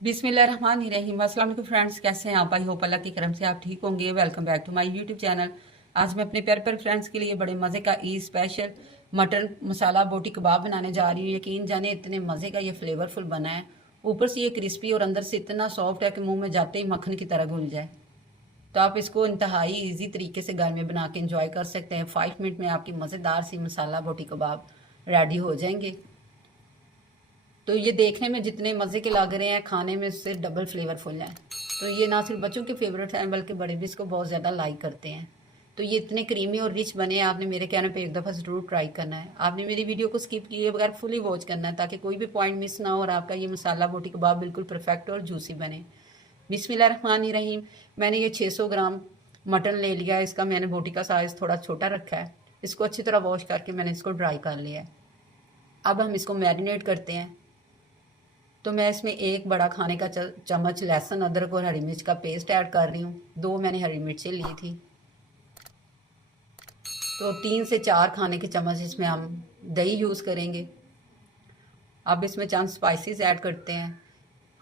बिस्मिल्लाहिर्रहमानिर्रहीम। अस्सलाम वालेकुम फ्रेंड्स, कैसे हैं आप? आई होप अल्लाह की करम से आप ठीक होंगे। Welcome back to my YouTube channel. आज मैं अपने प्यारे प्यारे फ्रेंड्स के लिए बड़े मज़े का ईद स्पेशल मटन मसाला बोटी कबाब बनाने जा रही हूँ। यकीन जाने इतने मज़े का ये फ्लेवरफुल बना है, ऊपर से ये क्रिस्पी और अंदर से इतना सॉफ्ट है कि मुंह में जाते ही मक्खन की तरह घुल जाए। तो आप इसको इंतहाई ईजी तरीके से घर में बना के इंजॉय कर सकते हैं। 5 मिनट में आपकी मज़ेदार सी मसाला बोटी कबाब रेडी हो जाएंगे। तो ये देखने में जितने मज़े के लग रहे हैं, खाने में उससे डबल फ्लेवरफुल है। तो ये ना सिर्फ बच्चों के फेवरेट हैं बल्कि बड़े भी इसको बहुत ज़्यादा लाइक करते हैं। तो ये इतने क्रीमी और रिच बने हैं, आपने मेरे कहने पे एक दफ़ा ज़रूर ट्राई करना है। आपने मेरी वीडियो को स्किप किए बगैर फुली वॉच करना है ताकि कोई भी पॉइंट मिस ना हो और आपका ये मसाला बोटी कबाब बिल्कुल परफेक्ट और जूसी बने। बिस्मिल्लाहिर्रहमानिर्रहीम। मैंने ये 600 ग्राम मटन ले लिया है। इसका मैंने बोटी का साइज़ थोड़ा छोटा रखा है। इसको अच्छी तरह वॉश करके मैंने इसको ड्राई कर लिया है। अब हम इसको मैरिनेट करते हैं। तो मैं इसमें एक बड़ा खाने का चम्मच लहसुन अदरक और हरी मिर्च का पेस्ट ऐड कर रही हूँ। 2 मैंने हरी मिर्चें ली थी। तो 3 से 4 खाने के चम्मच इसमें हम दही यूज़ करेंगे। अब इसमें चंद स्पाइसेस ऐड करते हैं।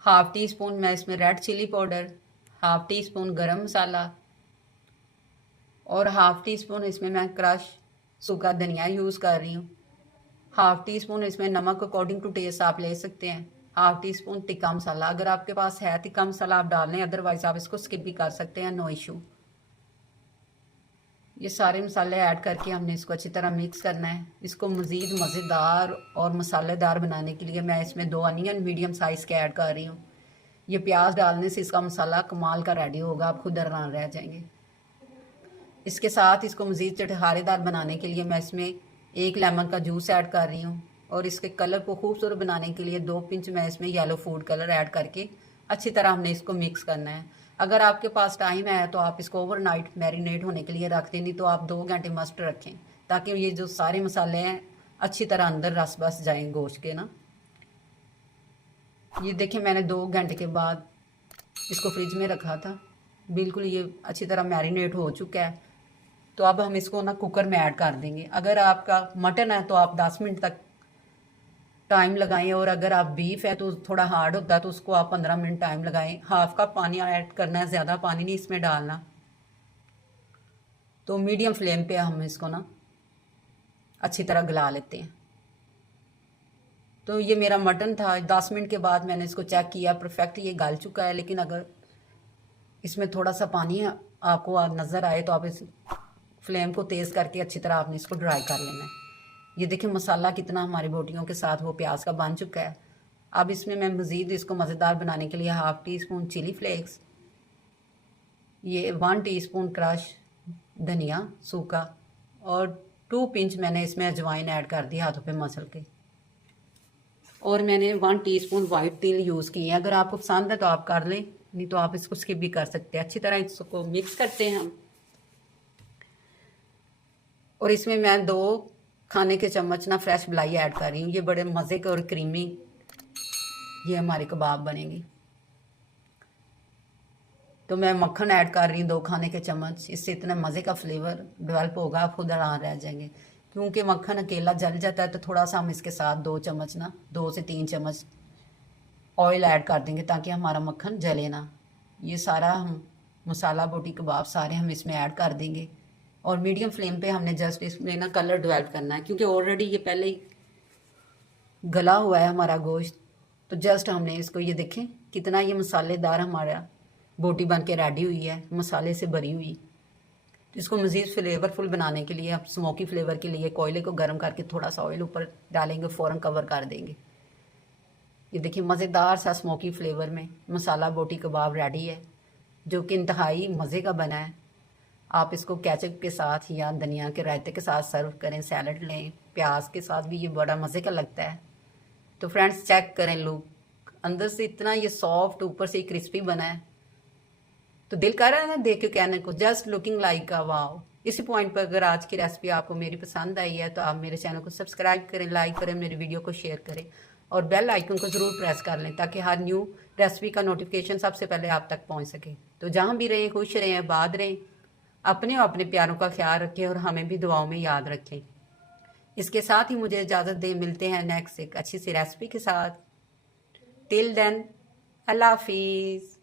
हाफ़ टी स्पून मैं इसमें red chilli powder, half teaspoon garam masala और हाफ़ टी स्पून इसमें मैं क्रश सूखा धनिया यूज़ कर रही हूँ। हाफ़ टी स्पून इसमें नमक अकॉर्डिंग टू टेस्ट आप ले सकते हैं। Half tea spoon tikka masala, अगर आपके पास है टिक्का मसाला आप डाल लें, अदरवाइज आप इसको स्किप भी कर सकते हैं, नो इशू। ये सारे मसाले ऐड करके हमने इसको अच्छी तरह मिक्स करना है। इसको मज़ीद मज़ेदार और मसालेदार बनाने के लिए मैं इसमें 2 अनियन मीडियम साइज़ के ऐड कर रही हूँ। ये प्याज डालने से इसका मसाला कमाल का रेडी होगा, आप खुद हैरान रह जाएंगे। इसके साथ इसको मज़ीद चटखारेदार बनाने के लिए मैं इसमें 1 लेमन का जूस ऐड कर रही हूँ और इसके कलर को खूबसूरत बनाने के लिए 2 पिंच मैं इसमें येलो फूड कलर ऐड करके अच्छी तरह हमने इसको मिक्स करना है। अगर आपके पास टाइम है तो आप इसको ओवरनाइट मैरिनेट होने के लिए रख दें, नहीं तो आप 2 घंटे मस्ट रखें ताकि ये जो सारे मसाले हैं अच्छी तरह अंदर रस बस जाएँ गोश्त के ना। ये देखिए मैंने 2 घंटे के बाद इसको फ्रिज में रखा था, बिल्कुल ये अच्छी तरह मैरिनेट हो चुका है। तो अब हम इसको ना कुकर में ऐड कर देंगे। अगर आपका मटन है तो आप 10 मिनट तक टाइम लगाएं और अगर आप बीफ है तो थोड़ा हार्ड होता है तो उसको आप 15 मिनट टाइम लगाएं। हाफ कप पानी ऐड करना है, ज़्यादा पानी नहीं इसमें डालना। तो मीडियम फ्लेम पे हम इसको ना अच्छी तरह गला लेते हैं। तो ये मेरा मटन था, 10 मिनट के बाद मैंने इसको चेक किया, परफेक्ट ये गल चुका है। लेकिन अगर इसमें थोड़ा सा पानी आपको नज़र आए तो आप इस फ्लेम को तेज़ करके अच्छी तरह आपने इसको ड्राई कर लेना है। ये देखिए मसाला कितना हमारी बोटियों के साथ वो प्याज का बन चुका है। अब इसमें मैं मज़ीद इसको मज़ेदार बनाने के लिए half teaspoon chilli flakes, ये 1 टीस्पून क्रश धनिया सूखा और 2 पिंच मैंने इसमें अजवाइन ऐड कर दी हाथों पे मसल के, और मैंने 1 टीस्पून वाइट तिल यूज़ की है। अगर आपको पसंद है तो आप कर लें, नहीं तो आप इसको स्किप भी कर सकते हैं। अच्छी तरह इसको मिक्स करते हैं हम। और इसमें मैं 2 खाने के चम्मच ना फ्रेश मलाई ऐड कर रही हूँ। ये बड़े मज़े के और क्रीमी ये हमारे कबाब बनेंगे। तो मैं मक्खन ऐड कर रही हूँ 2 खाने के चम्मच। इससे इतना मज़े का फ्लेवर डेवलप होगा, आप खुद हैरान रह जाएंगे। क्योंकि मक्खन अकेला जल जाता है तो थोड़ा सा हम इसके साथ 2 चम्मच ना 2 से 3 चम्मच ऑयल ऐड कर देंगे ताकि हमारा मक्खन जले ना। ये सारा हम मसाला बोटी कबाब सारे हम इसमें ऐड कर देंगे और मीडियम फ्लेम पे हमने जस्ट इसमें ना कलर डेवलप करना है, क्योंकि ऑलरेडी ये पहले ही गला हुआ है हमारा गोश्त। तो जस्ट हमने इसको, ये देखें कितना ये मसालेदार हमारा बोटी बन के रेडी हुई है, मसाले से भरी हुई। तो इसको मज़ीद फ्लेवरफुल बनाने के लिए, आप स्मोकी फ्लेवर के लिए कोयले को गर्म करके थोड़ा सा ऑयल ऊपर डालेंगे, फ़ौरन कवर कर देंगे। ये देखिए मज़ेदार सा स्मोकी फ्लेवर में मसाला बोटी कबाब रेडी है, जो कि इंतहाई मज़े का बना है। आप इसको केचप के साथ या धनिया के रायते के साथ सर्व करें, सैलड लें, प्याज के साथ भी ये बड़ा मज़े का लगता है। तो फ्रेंड्स चेक करें, लुक अंदर से इतना ये सॉफ्ट, ऊपर से क्रिस्पी बना है। तो दिल कर रहा है ना देख के कहने को, just looking like a wow. इसी पॉइंट पर अगर आज की रेसिपी आपको मेरी पसंद आई है तो आप मेरे चैनल को सब्सक्राइब करें, लाइक करें, मेरी वीडियो को शेयर करें और बेल आइकन को ज़रूर प्रेस कर लें ताकि हर न्यू रेसिपी का नोटिफिकेशन सबसे पहले आप तक पहुंच सके। तो जहां भी रहें खुश रहें, आबाद रहें, अपने और अपने प्यारों का ख्याल रखें और हमें भी दुआओं में याद रखें। इसके साथ ही मुझे इजाज़त दें, मिलते हैं नेक्स्ट एक अच्छी सी रेसिपी के साथ। टिल देन अल्लाह हाफिज़।